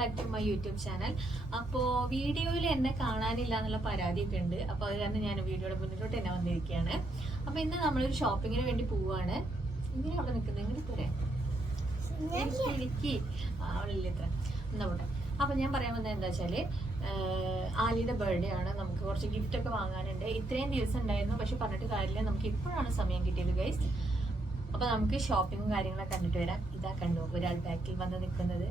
Back to my YouTube channel അപ്പോൾ വീഡിയോയിൽ എന്നെ കാണാനില്ല എന്നുള്ള പരാതിയൊക്കെ ഉണ്ട്. അപ്പോൾ അത് കാരണം ഞാൻ വീഡിയോയുടെ മുന്നിലോട്ട് തന്നെ വന്നിരിക്കുകയാണ്. അപ്പോൾ ഇന്ന് നമ്മളൊരു ഷോപ്പിങ്ങിന് വേണ്ടി പോവുകയാണ് ഇങ്ങനെ അവിടെ നിൽക്കുന്നത് എങ്ങനെ പോരെ? എനിക്ക് അവളില്ല ഇത്ര. എന്നാ പോട്ടെ. അപ്പൊ ഞാൻ പറയാൻ വന്നത് എന്താ വെച്ചാൽ ആലിയുടെ ബർത്ത്ഡേ ആണ്. നമുക്ക് കുറച്ച് ഗിഫ്റ്റ് ഒക്കെ വാങ്ങാനുണ്ട്. ഇത്രയും ദിവസം ഉണ്ടായിരുന്നു. പക്ഷെ പറഞ്ഞിട്ട് കാര്യമില്ല. നമുക്ക് ഇപ്പോഴാണ് സമയം കിട്ടിയത് ഗൈസ് അപ്പൊ നമുക്ക് ഷോപ്പിംഗും കാര്യങ്ങളൊക്കെ കണ്ടിട്ട് വരാം. ഇതാ കണ്ടു ഒരാൾ ബാക്കിൽ വന്ന് നിൽക്കുന്നത്.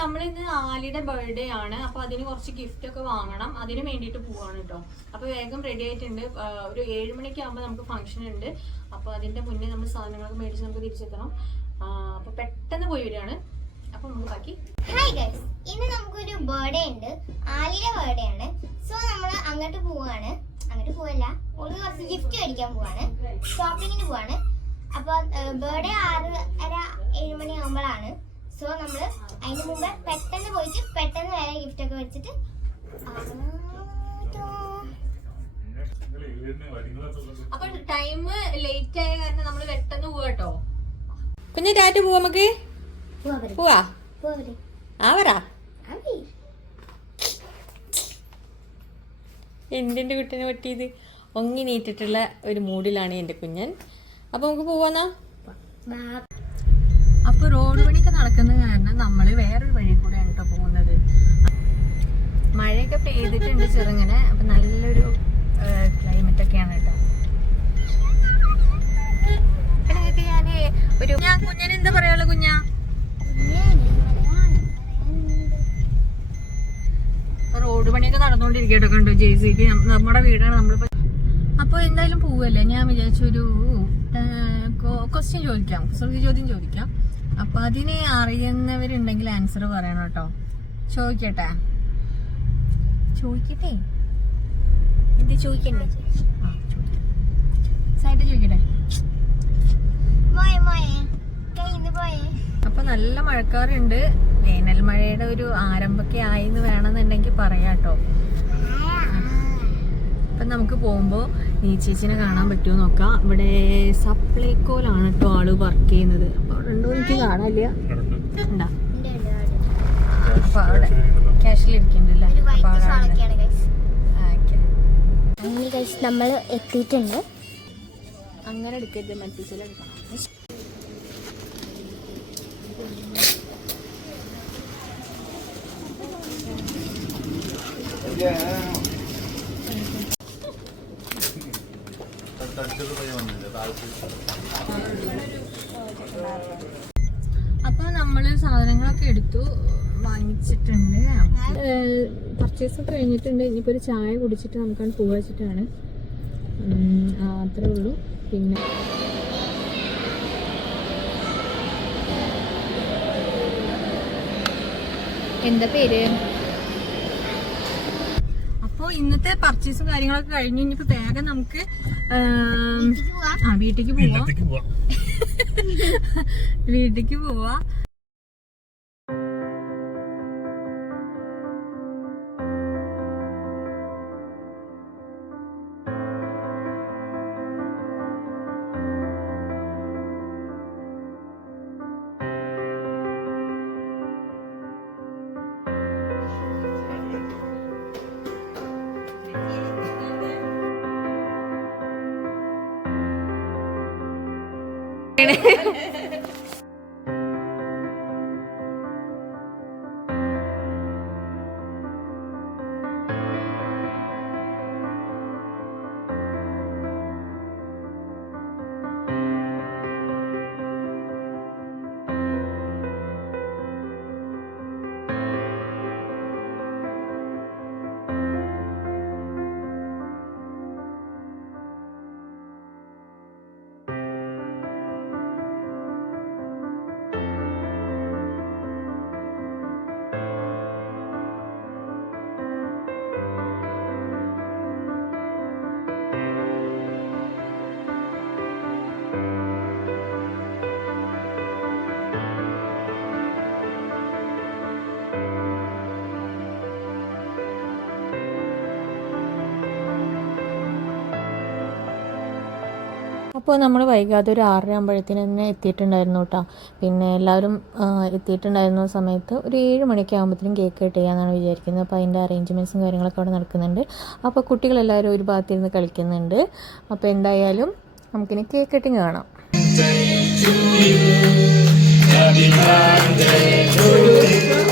നമ്മളിന്ന് ആലിയുടെ ബർത്ത്ഡേ ആണ്. അപ്പൊ അതിന് കുറച്ച് ഗിഫ്റ്റ് ഒക്കെ വാങ്ങണം. അതിന് വേണ്ടിട്ട് പോവാണ് കേട്ടോ അപ്പൊ വേഗം റെഡി ആയിട്ടുണ്ട്. ഒരു ഏഴ് മണിക്ക് ആകുമ്പോൾ നമുക്ക് ഫംഗ്ഷൻ ഉണ്ട്. അപ്പൊ അതിന്റെ മുന്നേ നമ്മൾ സാധനങ്ങളൊക്കെ മേടിച്ച് നമുക്ക് തിരിച്ചെത്തണം. അപ്പൊ പെട്ടെന്ന് പോയി വരികയാണ്. അപ്പൊ നമുക്ക് ബാക്കി ഹായ് ഗൈസ് ഇന്ന് നമുക്കൊരു ബർത്ത്ഡേ ഉണ്ട്. ആലിയുടെ ബർത്ത്ഡേ ആണ്. സോ നമ്മൾ അങ്ങോട്ട് പോവാണ്. അങ്ങോട്ട് പോവല്ല. ഓൾ കുറച്ച് ഗിഫ്റ്റ് മേടിക്കാൻ പോവാണ്. ഷോപ്പിങ്ങിന് പോവാണ്. അപ്പൊ ബർത്ത്ഡേ ആറ് അര ഏഴ് മണി ആകുമ്പോഴാണ് സോ നമ്മൾ അതിന് മുമ്പ് പെട്ടെന്ന് പോയിട്ട് പെട്ടെന്ന് വേറെ ഗിഫ്റ്റ് ഒക്കെ വെച്ചിട്ട് അപ്പൊ ടൈം ലേറ്റ് ആയ കാരണം നമ്മൾ പെട്ടെന്ന് പോവാട്ടോ കുഞ്ഞിട്ടായിട്ട് കുഞ്ഞു ടാറ്റ പോവാ നമുക്ക്? പോവാ ആ പറ എന്തിന്റെ കുട്ടനെ പറ്റിയത്? ഒങ്ങി നീട്ടിട്ടുള്ള ഒരു മൂഡിലാണ് എന്റെ കുഞ്ഞൻ. അപ്പൊ നമുക്ക് പോവാന്നാ. അപ്പൊ റോഡ് പണിയൊക്കെ നടക്കുന്ന കാരണം നമ്മൾ വേറൊരു വഴി കൂടെയാണ് കേട്ടോ പോകുന്നത്. മഴയൊക്കെ പെയ്തിട്ടുണ്ട് ചെറുങ്ങനെ. അപ്പൊ നല്ലൊരു ക്ലൈമറ്റ് ഒക്കെയാണ് കേട്ടോ ഞാൻ ഒരു ഞാൻ കുഞ്ഞിന് എന്താ പറയാനുള്ള കുഞ്ഞാ? പണിയൊക്കെ നടന്നുകൊണ്ടിരിക്കട്ടോ കണ്ടോ? ജെ സി ബി നമ്മുടെ വീടാണ് നമ്മളിപ്പോ. അപ്പൊ എന്തായാലും പോവല്ലേ? ഞാൻ വിചാരിച്ചൊരു ക്വസ്റ്റ്യൻ ചോദിക്കാം. കുസൃതി ചോദ്യം ചോദിക്കാം. അപ്പൊ അതിന് അറിയുന്നവരുണ്ടെങ്കിൽ ആൻസർ പറയണം കേട്ടോ. ചോദിക്കട്ടെ? ചോദിക്കട്ടെ? എന്ത് ചോദിക്കണ്ടേ. സൈഡ് ചോദിക്കട്ടെ? മോയെ മോയെ. അപ്പൊ നല്ല മഴക്കാറുണ്ട്. വേനൽ മഴയുടെ ഒരു ആരംഭമൊക്കെ ആയിന്ന് വേണമെന്നുണ്ടെങ്കിൽ പറയാട്ടോ. അപ്പൊ നമുക്ക് പോകുമ്പോ ഈ ചേച്ചിനെ കാണാൻ പറ്റുമോ നോക്കാം. ഇവിടെ സപ്ലൈക്കോലാണ് കേട്ടോ ആൾ വർക്ക് ചെയ്യുന്നത്. അപ്പൊ രണ്ടു ഉണ്ടോ എനിക്ക് കാണാനില്ല. ഉണ്ടാ. അപ്പൊ അവിടെ ഒരു അപ്പൊ അവിടെ നമ്മൾ എത്തിയിട്ടുണ്ട്. അങ്ങനെ എടുക്കരുത് മറ്റു ചില എടുക്കണം. അപ്പൊ നമ്മൾ സാധനങ്ങളൊക്കെ എടുത്തു വാങ്ങിച്ചിട്ടുണ്ട്. പർച്ചേസ് ഒക്കെ കഴിഞ്ഞിട്ടുണ്ട്. ഇനിയിപ്പോ ഒരു ചായ കുടിച്ചിട്ട് നമുക്ക് പോവാ വെച്ചിട്ടാണ്. ഉം, അത്രേ ഉള്ളൂ. പിന്നെ എന്താ പേര്? ഇന്നത്തെ പർച്ചേസും കാര്യങ്ങളൊക്കെ കഴിഞ്ഞ് ഇനിയിപ്പോ വേഗം നമുക്ക്. ആ വീട്ടിലേക്ക് പോവാം. വീട്ടിലേക്ക് പോവാ. Ini. അപ്പോൾ നമ്മൾ വൈകാതെ ഒരു ആറര ആകുമ്പോഴത്തേന് തന്നെ എത്തിയിട്ടുണ്ടായിരുന്നു കേട്ടോ പിന്നെ എല്ലാവരും എത്തിയിട്ടുണ്ടായിരുന്ന സമയത്ത് ഒരു ഏഴ് മണിക്ക് ആകുമ്പോഴത്തേനും കേക്ക് കട്ട് ചെയ്യാമെന്നാണ് വിചാരിക്കുന്നത്. അപ്പോൾ അതിന്റെ അറേഞ്ച്മെന്റ്സും കാര്യങ്ങളൊക്കെ അവിടെ നടക്കുന്നുണ്ട്. അപ്പോൾ കുട്ടികളെല്ലാവരും ഒരു ഭാഗത്തിരുന്ന് കളിക്കുന്നുണ്ട്. അപ്പോൾ എന്തായാലും നമുക്കിനി കേക്ക് കട്ടിങ് കാണാം. Happy birthday to you.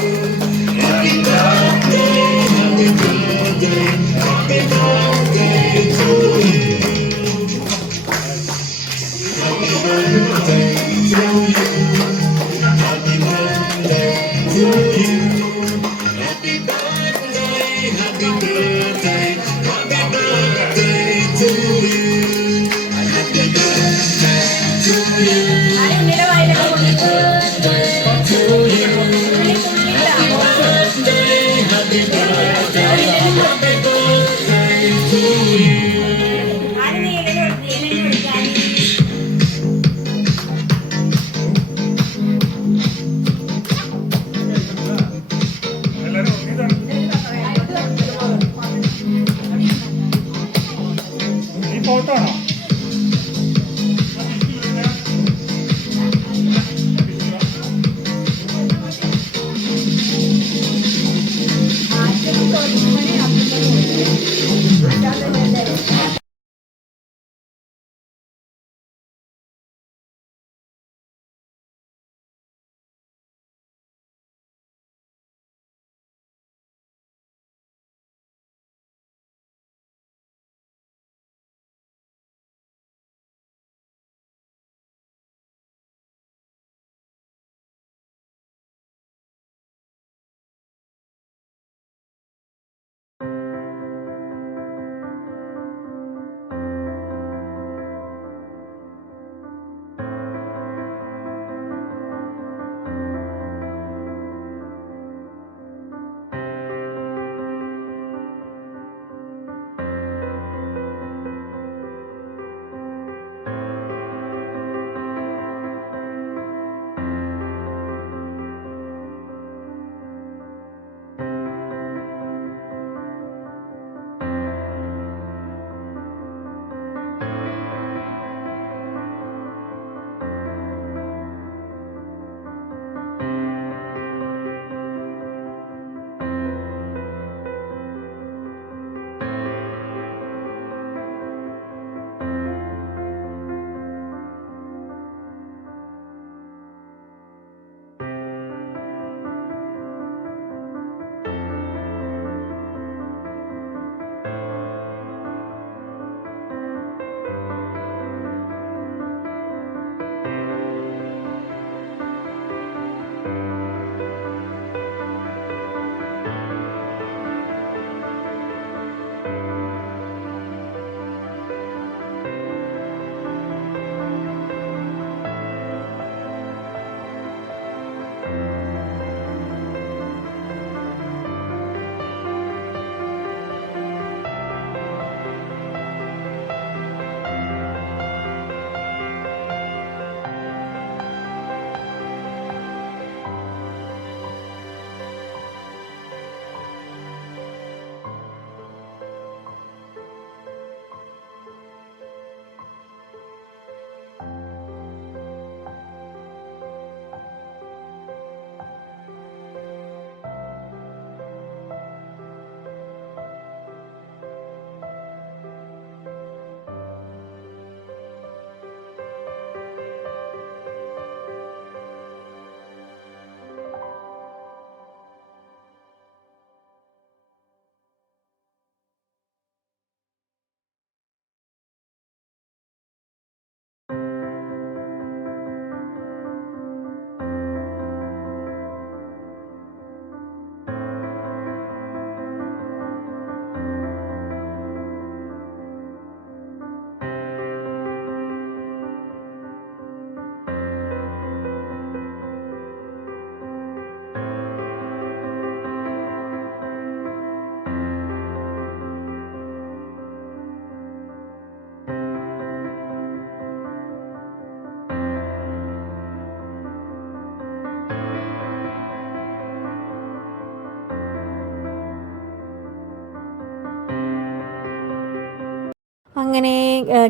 അങ്ങനെ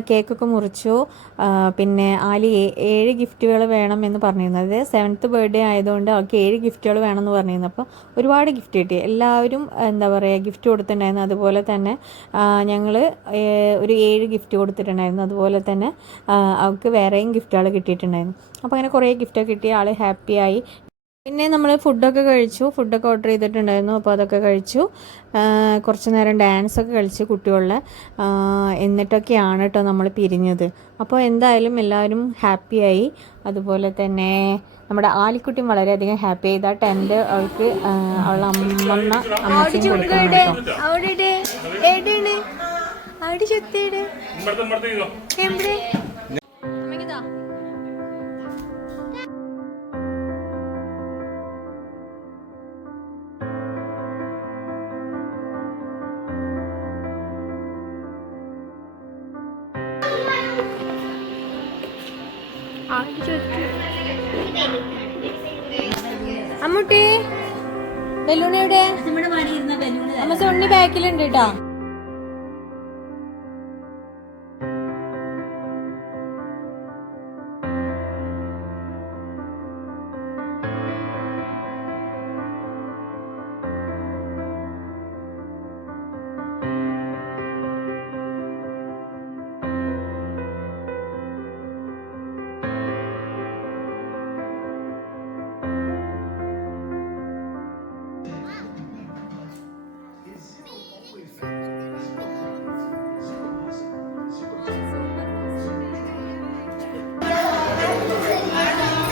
കേക്കൊക്കെ മുറിച്ചു. പിന്നെ ആലി ഏഴ് ഗിഫ്റ്റുകൾ വേണം എന്ന് പറഞ്ഞിരുന്നത് സെവൻത്ത് ബർത്ത്ഡേ ആയതുകൊണ്ട് അവൾക്ക് ഏഴ് ഗിഫ്റ്റുകൾ വേണമെന്ന് പറഞ്ഞിരുന്നു. അപ്പോൾ ഒരുപാട് ഗിഫ്റ്റ് കിട്ടി. എല്ലാവരും എന്താ പറയുക ഗിഫ്റ്റ് കൊടുത്തിട്ടുണ്ടായിരുന്നു. അതുപോലെ തന്നെ ഞങ്ങൾ ഒരു ഏഴ് ഗിഫ്റ്റ് കൊടുത്തിട്ടുണ്ടായിരുന്നു. അതുപോലെ തന്നെ അവൾക്ക് വേറെയും ഗിഫ്റ്റുകൾ കിട്ടിയിട്ടുണ്ടായിരുന്നു. അപ്പോൾ അങ്ങനെ കുറേ ഗിഫ്റ്റൊക്കെ കിട്ടി. ആൾ ഹാപ്പിയായി പിന്നെ നമ്മൾ ഫുഡൊക്കെ കഴിച്ചു. ഫുഡൊക്കെ ഓർഡർ ചെയ്തിട്ടുണ്ടായിരുന്നു. അപ്പോൾ അതൊക്കെ കഴിച്ചു. കുറച്ച് നേരം ഡാൻസൊക്കെ കളിച്ചു കുട്ടികളുടെ ആ, എന്നിട്ടൊക്കെയാണ് കേട്ടോ നമ്മൾ പിരിഞ്ഞത്. അപ്പോൾ എന്തായാലും എല്ലാവരും ഹാപ്പിയായി അതുപോലെ തന്നെ നമ്മുടെ ആലിക്കുട്ടിയും വളരെയധികം ഹാപ്പി ആയി. ഇതാ ടെന്റ് അവൾക്ക് ആ, അവളുടെ അമ്മമ്മ അമ്മച്ചിയും കൊടുക്കണം കേട്ടോ അമ്മൂട്ടി ബലൂൺ എവിടെ? അമ്മ സൊണ്ണി ബാക്കിലുണ്ട് കേട്ടോ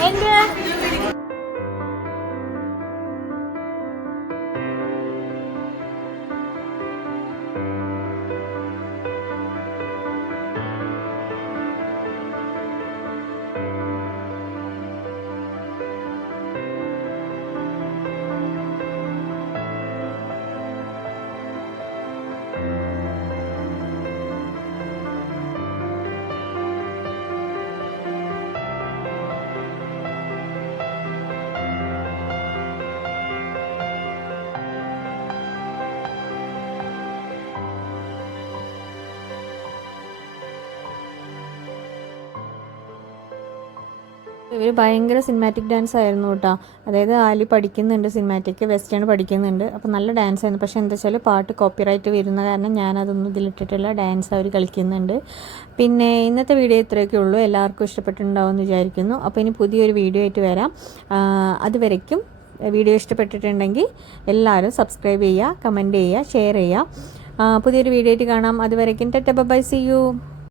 എന്ത് ഇവർ ഭയങ്കര സിനിമാറ്റിക് ഡാൻസ് ആയിരുന്നു കേട്ടോ. അതായത് ആലി പഠിക്കുന്നുണ്ട് സിനിമാറ്റിക് വെസ്റ്റേൺ പഠിക്കുന്നുണ്ട്. അപ്പോൾ നല്ല ഡാൻസ് ആയിരുന്നു. പക്ഷേ എന്താ വെച്ചാൽ പാട്ട് കോപ്പിറൈറ്റ് വരുന്ന കാരണം ഞാനതൊന്നും ഇതിലിട്ടിട്ടില്ല. ഡാൻസ് അവർ കളിക്കുന്നുണ്ട്. പിന്നെ ഇന്നത്തെ വീഡിയോ ഇത്രയൊക്കെ ഉള്ളൂ. എല്ലാവർക്കും ഇഷ്ടപ്പെട്ടിട്ടുണ്ടാവുമെന്ന് വിചാരിക്കുന്നു. അപ്പോൾ ഇനി പുതിയൊരു വീഡിയോ ആയിട്ട് വരാം. അതുവരയ്ക്കും വീഡിയോ ഇഷ്ടപ്പെട്ടിട്ടുണ്ടെങ്കിൽ എല്ലാവരും സബ്സ്ക്രൈബ് ചെയ്യുക കമന്റ് ചെയ്യുക ഷെയർ ചെയ്യുക. പുതിയൊരു വീഡിയോ ആയിട്ട് കാണാം. അതുവരയ്ക്കും ടെറ്റ ബൈ സി യു